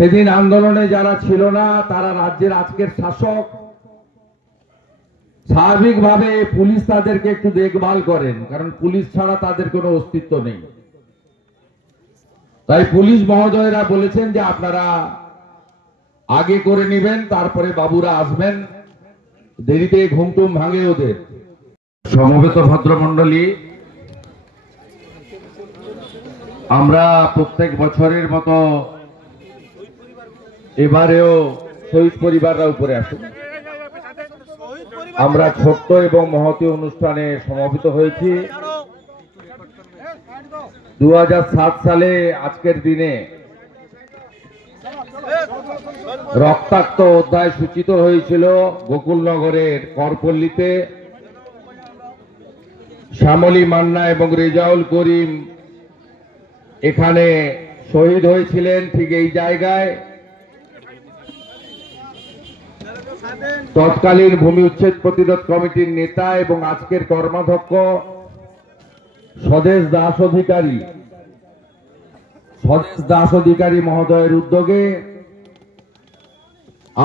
সেদিন আন্দোলনে যারা ছিল না তারা রাজ্যের আজকের শাসক, স্বাভাবিকভাবে পুলিশ তাদেরকে একটু দেখভাল করেন, কারণ পুলিশ ছাড়া তাদের কোনো অস্তিত্ব নেই। তাই পুলিশ মহোদয়রা বলেছেন যে আপনারা আগে করে নেবেন, তারপরে বাবুরা আসবেন, দেরিতে ঘুমটুম ভাঙে ওদের। সমবেত ভদ্রমণ্ডলী, আমরা প্রত্যেক বছরের মতো এবারেও শহীদ পরিবাররা উপরে আসুন। আমরা ছোট্ট এবং মহতী অনুষ্ঠানে সমবেত হয়েছি। 2007 সালে আজকের দিনে রক্তাক্ত অধ্যায় সূচিত হয়েছিল গোকুলনগরের করপল্লীতে। শ্যামলী মান্না এবং রেজাউল করিম এখানে শহীদ হয়েছিলেন, ঠিক এই জায়গায়। তৎকালীন ভূমি উচ্ছেদ প্রতিরোধ কমিটির নেতা এবং আজকের কর্মাধ্যক্ষ স্বদেশ দাস অধিকারী মহোদয়ের উদ্যোগে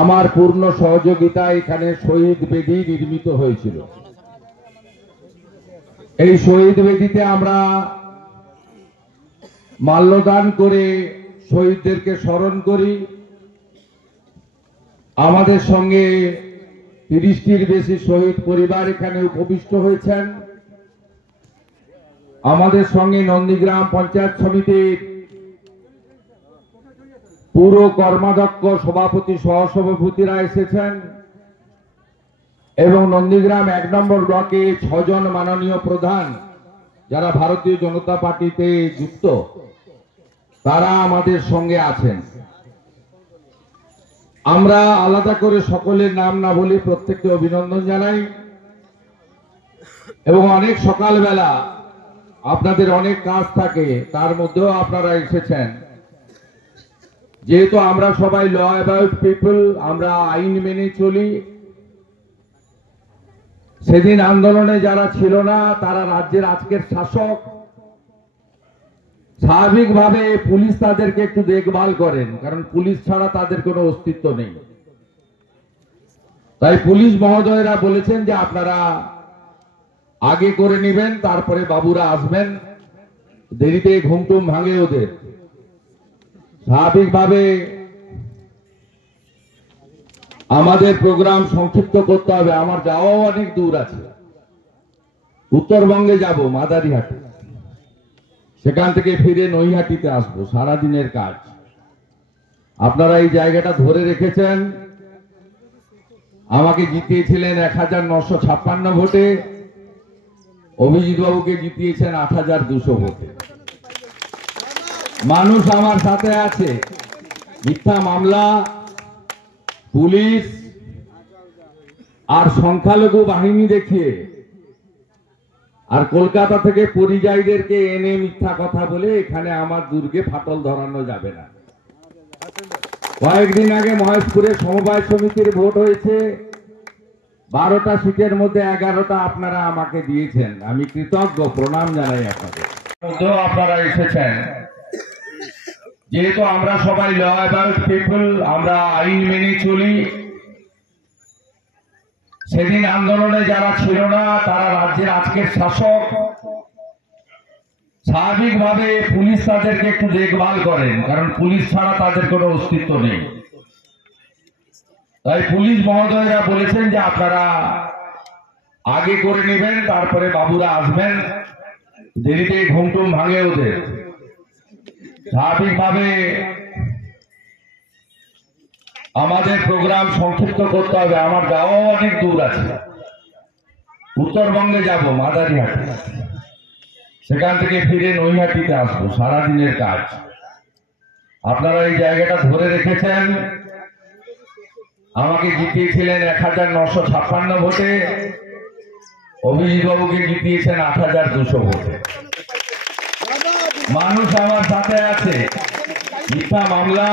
আমার পূর্ণ সহযোগিতায় এখানে শহীদ বেদি নির্মিত হয়েছিল। এই শহীদ বেদিতে আমরা মাল্যদান করে শহীদদেরকে স্মরণ করি। আমাদের সঙ্গে 30টির বেশি শহীদ পরিবার এখানে উপবিষ্ট হয়েছেন। আমাদের সঙ্গে নন্দীগ্রাম পঞ্চায়েত সমিতির পুরো কর্মাধ্যক্ষ, সভাপতি, সহসভাপতিরা এসেছেন এবং নন্দীগ্রাম 1 নম্বর ব্লকে 6 জন মাননীয় প্রধান যারা ভারতীয় জনতা পার্টিতে যুক্ত, তারা আমাদের সঙ্গে আছেন। আমরা আলাদা করে সকলের নাম না বলে প্রত্যেককে অভিনন্দন জানাই। এবং অনেক সকালবেলা আপনাদের অনেক কাজ থাকে, তার মধ্যেও আপনারা এসেছেন। যেহেতু আমরা সবাই ল অ্যাবাউট পিপল, আমরা আইন মেনে চলি। সেদিন আন্দোলনে যারা ছিল না তারা রাজ্যের আজকের শাসক, স্বাভাবিকভাবে পুলিশ তাদেরকে একটু দেখভাল করেন, কারণ পুলিশ ছাড়া তাদের কোনো অস্তিত্ব নেই। তাই পুলিশ মহোদয়রা বলেছেন যে আপনারা আগে করে নেবেন, তারপরে বাবুরা আসবেন, দেরিতে ঘুমটুম ভাঙে ওদের। স্বাভাবিকভাবে আমাদের প্রোগ্রাম সংক্ষিপ্ত করতে হবে। আমার যাওয়াও অনেক দূর আছে, উত্তরবঙ্গে যাব মাদারিহাটে, সেখান থেকে ফিরে নৈহাটিতে আসবো, সারাদিনের কাজ। আপনারা এই জায়গাটা ধরে রেখেছেন। আমাকে জিতিয়েছিলেন 1956 ভোটে, অভিজিৎ বাবুকে জিতিয়েছেন 8200 ভোটে। মানুষ আমার সাথে আছে। মিথ্যা মামলা, পুলিশ আর সংখ্যালঘু বাহিনী দেখিয়ে আর কলকাতা থেকে পরিযায়ীদেরকে এনে মিথ্যা কথা বলে এখানে আমার দুর্গে ফাটল ধরানো যাবে না। কয়েকদিন আগে মহেশপুরে সমবায় সমিতির ভোট হয়েছে। 12টা সিটের মধ্যে 11টা আপনারা আমাকে দিয়েছেন। আমি কৃতজ্ঞ, প্রণাম জানাই আপনাদের। মধ্যেও আপনারা এসেছেন। যেহেতু আমরা সবাই ল অ্যাবাউট পিপল, আমরা আইন মেনে চলি। সেদিন আন্দোলনে যারা ছিল না তারা রাজ্যের আজকের শাসক, স্বাভাবিকভাবে পুলিশ তাদেরকে একটু দেখভাল করেন, কারণ পুলিশ ছাড়া তাদের কোনো অস্তিত্ব নেই। তাই পুলিশ মহোদয়রা বলেছেন যে আপনারা আগে করে নেবেন, তারপরে বাবুরা আসবেন, দেরিতে ঘুমটুম ভাঙে ওদের। স্বাভাবিকভাবে আমাদের প্রোগ্রাম সংক্ষিপ্ত করতে হবে। আমার যাওয়াও অনেক দূর আছে, উত্তরবঙ্গে যাব মাদারিহাটে, সেখান থেকে ফিরে নৈহাটিতে আসবো, সারাদিনের কাজ। আপনারা এই জায়গাটা ধরে রেখেছেন। আমাকে জিতিয়েছিলেন 1956 ভোটে, অভিজিৎ বাবুকে জিতিয়েছেন 8200 ভোটে। মানুষ আমার সাথে আছে। মিথ্যা মামলা,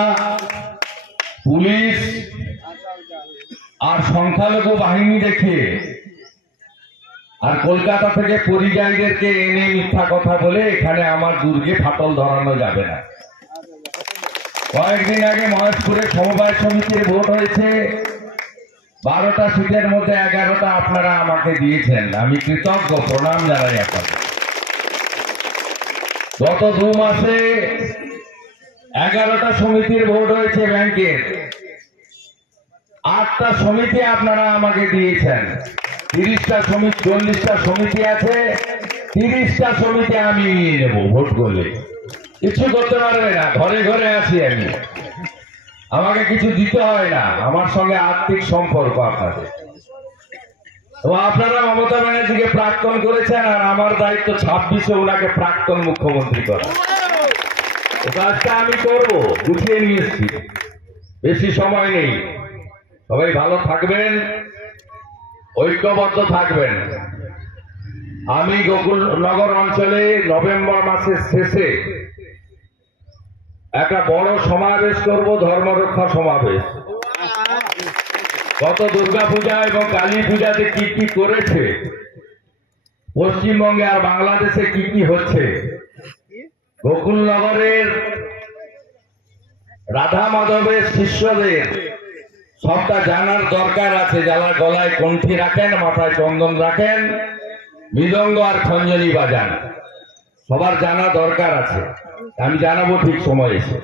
পুলিশ আর সংখ্যালঘু বাহিনী দেখিয়ে আর কলকাতা থেকে পরিযায়ীদেরকে এনে মিথ্যা কথা বলে এখানে আমার দুর্গে ফাটল ধরানো যাবে না। কয়েকদিন আগে মহেশপুরে সমবায় সমিতির ভোট হয়েছে, 12টা সিটের মধ্যে 11টা আপনারা আমাকে দিয়েছেন। আমি কৃতজ্ঞ, প্রণাম জানাই আপনাকে। গত 2 মাসে 11টা সমিতির ভোট হয়েছে ব্যাংকের, 8টা সমিতি আপনারা আমাকে দিয়েছেন। 30টা সমিতি, 40টা সমিতি আছে, 30টা সমিতি আমি নিয়ে নেব। ভোট করলে কিছু করতে পারবে না, ঘরে ঘরে আছি আমি, আমাকে কিছু দিতে হয় না, আমার সঙ্গে আর্থিক সম্পর্ক আপনাদের। তো আপনারা মমতা ব্যানার্জিকে প্রাক্তন করেছেন, আর আমার দায়িত্ব 26-এ ওনাকে প্রাক্তন মুখ্যমন্ত্রী করা। তো কাজটা আমি করবো, গুছিয়ে নিয়েছি, বেশি সময় নেই। সবাই ভালো থাকবেন, ঐক্যবদ্ধ থাকবেন। আমি গোকুলনগর অঞ্চলে নভেম্বর মাসের শেষে একটা বড় সমাবেশ করব, ধর্মরক্ষা সমাবেশ। গত দুর্গাপূজা এবং কালী পূজাতে কি কি করেছে পশ্চিমবঙ্গে আর বাংলাদেশে, কি কি হচ্ছে, গোকুলনগরের রাধা মাধবের শিষ্যদের সবটা জানার দরকার আছে। যারা গলায় কণ্ঠি রাখেন, মাথায় চন্দন রাখেন, মৃদঙ্গ আর খঞ্জনি বাজান, সবার জানা দরকার আছে। আমি জানাবো ঠিক সময় এসে।